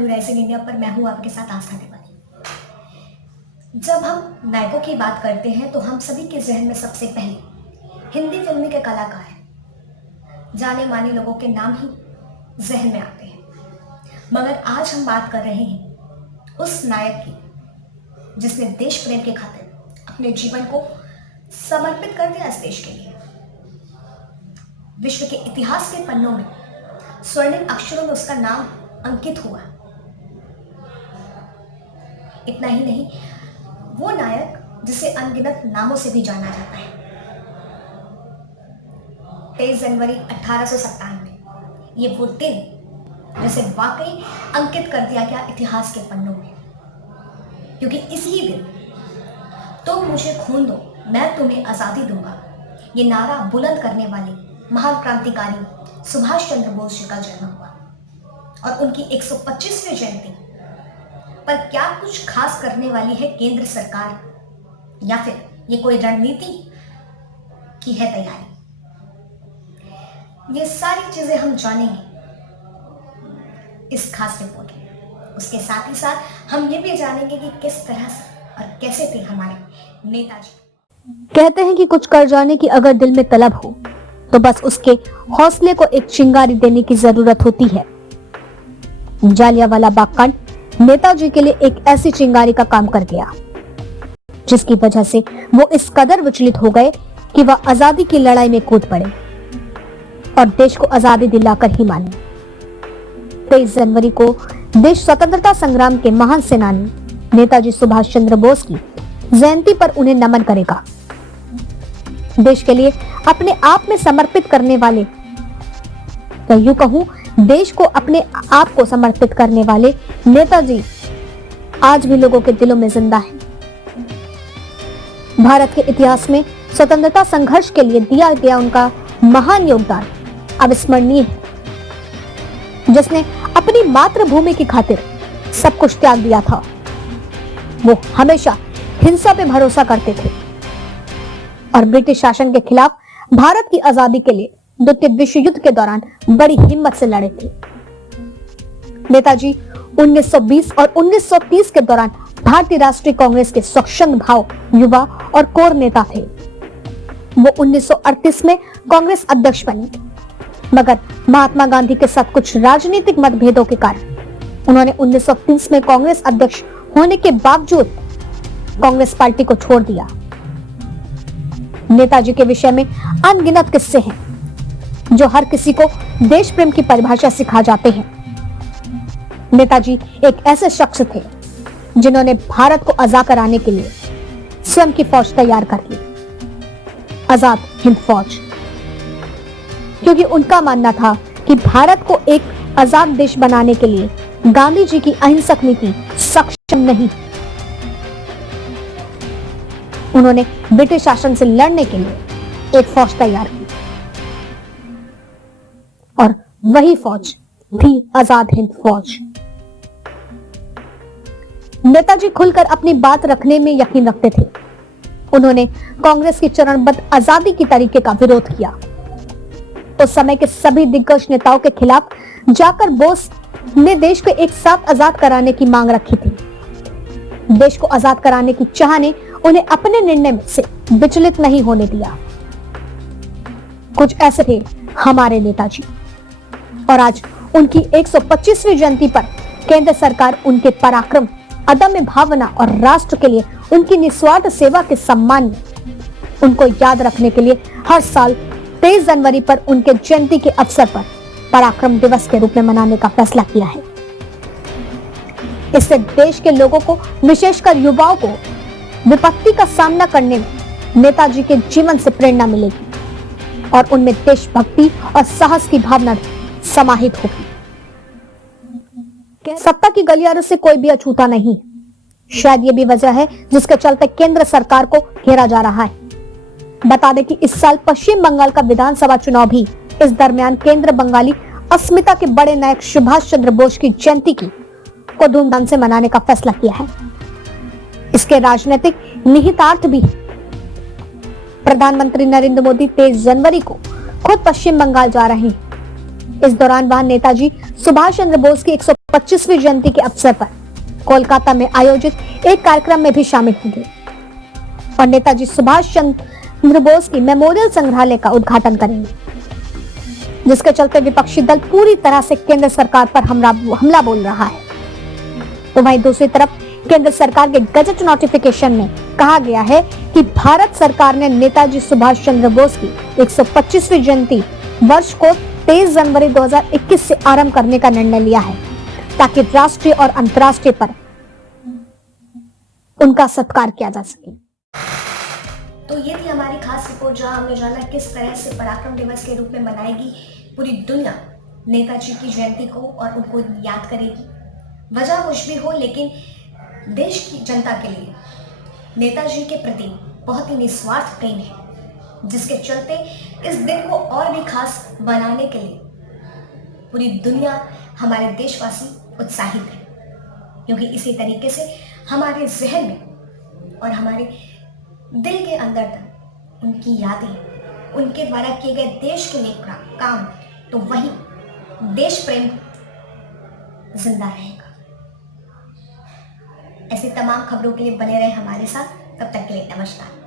Blue rising India पर मैं हूँ आपके साथ आस्था तिवारी। जब हम नायकों की बात करते हैं तो हम सभी के जहन में सबसे पहले हिंदी फिल्म के कलाकार, जाने माने लोगों के नाम ही जहन में आते हैं। मगर आज हम बात कर रहे हैं उस नायक की जिसने देश प्रेम के खातिर अपने जीवन को समर्पित कर दिया इस देश के लिए। विश्व के इतिहास के पन्नों में स्वर्णिम अक्षरों में उसका नाम अंकित हुआ। इतना ही नहीं, वो नायक जिसे अनगिनत नामों से भी जाना जाता है। 23 जनवरी 1897 ये वो दिन जिसे वाकई अंकित कर दिया गया इतिहास के पन्नों में, क्योंकि इसी दिन तुम मुझे खून दो मैं तुम्हें आजादी दूंगा, ये नारा बुलंद करने वाले महान क्रांतिकारी सुभाष चंद्र बोस जी का जन्म हुआ। और उनकी 125वीं जयंती पर क्या कुछ खास करने वाली है केंद्र सरकार, या फिर ये कोई रणनीति की है तैयारी? ये सारी चीजें हम जानेंगे इस खास रिपोर्ट में। उसके साथ ही साथ हम ये भी जानेंगे कि किस तरह से और कैसे थे हमारे नेताजी। कहते हैं कि कुछ कर जाने की अगर दिल में तलब हो तो बस उसके हौसले को एक चिंगारी देने की जरूरत होती है। जालियांवाला बाग कांड नेताजी के लिए एक ऐसी चिंगारी का काम कर गया जिसकी वजह से वो इस कदर विचलित हो गए कि वह आजादी की लड़ाई में कूद पड़े और देश को आजादी दिलाकर ही माने। 23 जनवरी को देश स्वतंत्रता संग्राम के महान सेनानी नेताजी सुभाष चंद्र बोस की जयंती पर उन्हें नमन करेगा। देश के लिए अपने आप में समर्पित करने वाले, या यूं कहूं देश को अपने आप को समर्पित करने वाले नेताजी आज भी लोगों के दिलों में जिंदा हैं। भारत के इतिहास में स्वतंत्रता संघर्ष के लिए दिया गया उनका महान योगदान अविस्मरणीय है। जिसने अपनी मातृभूमि की खातिर सब कुछ त्याग दिया था, वो हमेशा हिंसा पे भरोसा करते थे और ब्रिटिश शासन के खिलाफ भारत की आजादी के लिए द्वितीय विश्व युद्ध के दौरान बड़ी हिम्मत से लड़े थे। नेताजी 1920 और 1930 के दौरान भारतीय राष्ट्रीय कांग्रेस के स्वच्छंद भाव युवा और कोर नेता थे। वो 1938 में कांग्रेस अध्यक्ष बने, मगर महात्मा गांधी के साथ कुछ राजनीतिक मतभेदों के कारण उन्होंने 1930 में कांग्रेस अध्यक्ष होने के बावजूद कांग्रेस पार्टी को छोड़ दिया। नेताजी के विषय में अनगिनत किस्से हैं जो हर किसी को देश प्रेम की परिभाषा सिखा जाते हैं। नेताजी एक ऐसे शख्स थे जिन्होंने भारत को आजाद कराने के लिए स्वयं की फौज तैयार कर ली, आजाद हिंद फौज, क्योंकि उनका मानना था कि भारत को एक आजाद देश बनाने के लिए गांधी जी की अहिंसक नीति सक्षम नहीं। उन्होंने ब्रिटिश शासन से लड़ने के लिए एक फौज तैयार की और वही फौज थी आजाद हिंद फौज। नेताजी खुलकर अपनी बात रखने में यकीन रखते थे। उन्होंने कांग्रेस की चरणबद्ध आजादी की तरीके का विरोध किया। उस समय के सभी दिग्गज नेताओं के खिलाफ जाकर बोस ने देश को एक साथ आजाद कराने की मांग रखी थी। देश को आजाद कराने की चाह ने उन्हें अपने निर्णय में से विचलित नहीं होने दिया। कुछ ऐसे थे हमारे नेताजी, और आज उनकी 125वीं जयंती पर केंद्र सरकार उनके पराक्रम, अदम्य भावना और राष्ट्र के लिए उनकी निस्वार्थ सेवा के सम्मान में उनको याद रखने के लिए हर साल 23 जनवरी पर उनके जयंती के अवसर पर पराक्रम दिवस के रूप में मनाने का फैसला किया है। इससे देश के लोगों को, विशेषकर युवाओं को, विपत्ति का सामना करने में नेताजी के जीवन से प्रेरणा मिलेगी और उनमें देशभक्ति और साहस की भावना समाहित होगी। सत्ता की गलियारों से कोई भी अछूता नहीं। शायद ये भी वजह है जिसके चलते केंद्र सरकार को घेरा जा रहा है। बता दें कि इस साल पश्चिम बंगाल का विधानसभा चुनाव भी इस दरमियान केंद्र बंगाली अस्मिता के बड़े नायक सुभाष चंद्र बोस की जयंती को धूमधाम से मनाने का फैसला किया है। इसके राजनीतिक निहितार्थ भी है। प्रधानमंत्री नरेंद्र मोदी 23 जनवरी को खुद पश्चिम बंगाल जा रहे हैं। इस दौरान वहां नेताजी सुभाष चंद्र बोस की 25वीं जयंती के अवसर पर कोलकाता में आयोजित एक कार्यक्रम में भी शामिल होंगे और नेताजी सुभाष चंद्र बोस की मेमोरियल संग्रहालय का उद्घाटन करेंगे, जिसके चलते विपक्षी दल पूरी तरह से केंद्र सरकार पर हमला बोल रहा है। तो वहीं दूसरी तरफ केंद्र सरकार के गजट नोटिफिकेशन में कहा गया है कि भारत सरकार ने नेताजी सुभाष चंद्र बोस की 125वीं जयंती वर्ष को 23 जनवरी 2021 से आरंभ करने का निर्णय लिया है, ताकि राष्ट्रीय और अंतर्राष्ट्रीय पर उनका सत्कार किया जा सके। तो ये थी हमारी खास रिपोर्ट, जहां हमने जाना किस तरह से पराक्रम दिवस के रूप में मनाएगी पूरी दुनिया नेताजी की जयंती को और उनको याद करेगी। वजह कुछ भी हो, लेकिन देश की जनता के लिए नेताजी के प्रति बहुत ही निस्वार्थ प्रेम है, जिसके चलते इस दिन को और भी खास बनाने के लिए पूरी दुनिया, हमारे देशवासी उत्साहित है, क्योंकि इसी तरीके से हमारे जहन में और हमारे दिल के अंदर तक उनकी यादें, उनके द्वारा किए गए देश के लिए काम, तो वही देश प्रेम जिंदा रहेगा। ऐसी तमाम खबरों के लिए बने रहे हमारे साथ। तब तक के लिए नमस्कार।